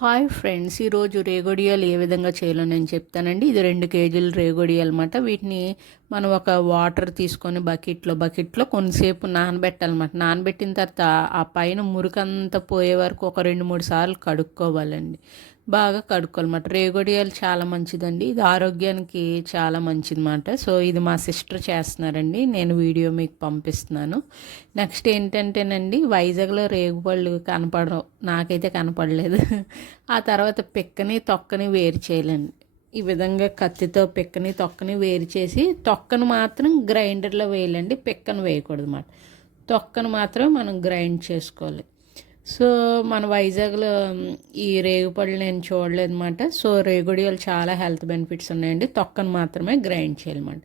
Hi friends, ఈరోజు రేగొడియాలు ఏ విధంగా చేయాలో నేను చెప్తానండి. ఇది 2 కేజీలు రేగొడియాలు అన్నమాట. వీటిని మనం ఒక వాటర్ తీసుకొని బకెట్లో కొంతసేపు నానబెట్టాలన్నమాట. నానబెట్టిన తర్వాత ఆ పైన మురికంతా పోయే వరకు ఒక 2-3 సార్లు కడుక్కోవాలండి. బాగా కడుక్కోవాలన్నమాట. రేగొడియాలు చాలా మంచిదండి. ఇది ఆరోగ్యానికి చాలా మంచిదన్నమాట. సో ఇది మా సిస్టర్ చేస్తున్నారండి. నేను వీడియో మీకు పంపిస్తున్నాను. నెక్స్ట్ ఏంటంటేనండి, వైజాగ్లో రేగుపళ్ళు కనపడవు, నాకైతే కనపడలేదు. ఆ తర్వాత పిక్కని తొక్కని వేరు చేయాలండి. ఈ విధంగా కత్తితో పిక్కని తొక్కని వేరు చేసి, తొక్కను మాత్రం గ్రైండర్లో వేయాలండి, పిక్కను వేయకూడదు అన్నమాట. తొక్కను మాత్రం మనం గ్రైండ్ చేసుకోవాలి. సో మన వైజాగ్లో ఈ రేగుపళ్ళు నేను చూడలేదన్నమాట. సో రేగుడియాలు చాలా హెల్త్ బెనిఫిట్స్ ఉన్నాయండి. తొక్కను మాత్రమే గ్రైండ్ చేయాలన్నమాట.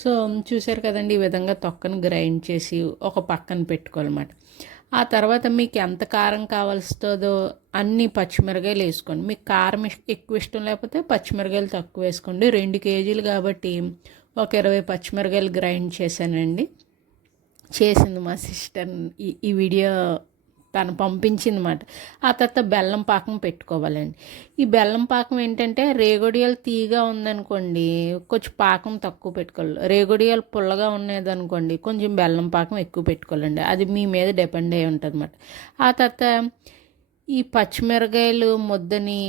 సో చూసారు కదండి, ఈ విధంగా తొక్కను గ్రైండ్ చేసి ఒక పక్కన పెట్టుకోవాలన్నమాట. ఆ తర్వాత మీకు ఎంత కారం కావాల్సిందో అన్ని పచ్చిమిరకాయలు వేసుకోండి. మీకు కారం ఎక్కువ ఇష్టం లేకపోతే పచ్చిమిరకాయలు తక్కువ వేసుకోండి. 2 కేజీలు కాబట్టి ఒక 20 పచ్చిమిరకాయలు గ్రైండ్ చేశానండి. చేసింది మా సిస్టర్. ఈ వీడియో తను పంపించిందన్నమాట. ఆ తర్వాత బెల్లం పాకం పెట్టుకోవాలండి. ఈ బెల్లం పాకం ఏంటంటే, రేగొడియాలు తీయగా ఉందనుకోండి కొంచెం పాకం తక్కువ పెట్టుకోవాలి. రేగొడియాలు పుల్లగా ఉన్నదనుకోండి కొంచెం బెల్లం పాకం ఎక్కువ పెట్టుకోవాలండి. అది మీ మీద డిపెండ్ అయి ఉంటుంది అన్నమాట. ఆ తర్వాత ఈ పచ్చిమిరకాయలు ముద్దని,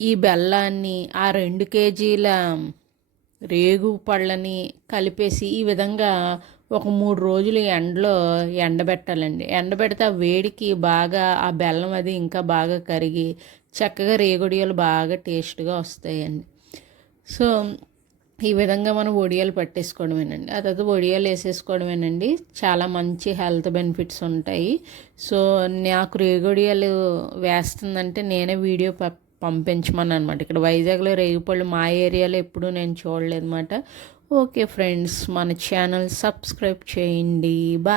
ఈ బెల్లాన్ని, ఆ 2 కేజీల రేగు పళ్ళని కలిపేసి ఈ విధంగా ఒక 3 రోజులు ఎండలో ఎండబెట్టాలండి. ఎండబెడితే ఆ వేడికి బాగా ఆ బెల్లం అది ఇంకా బాగా కరిగి చక్కగా రేగొడియాలు బాగా టేస్ట్గా వస్తాయండి. సో ఈ విధంగా మనం వడియాలు పట్టేసుకోవడమేనండి. ఆ తర్వాత వడియాలు వేసేసుకోవడమేనండి. చాలా మంచి హెల్త్ బెనిఫిట్స్ ఉంటాయి. సో నాకు రేగొడియాలు వేస్తుందంటే నేనే వీడియో పంపించమని అనమాట. ఇక్కడ వైజాగ్లో రేగిపళ్ళు మా ఏరియాలో ఎప్పుడూ నేను చూడలేదు అనమాట. ఓకే ఫ్రెండ్స్, మన ఛానల్ సబ్స్క్రైబ్ చేయండి. బాయ్.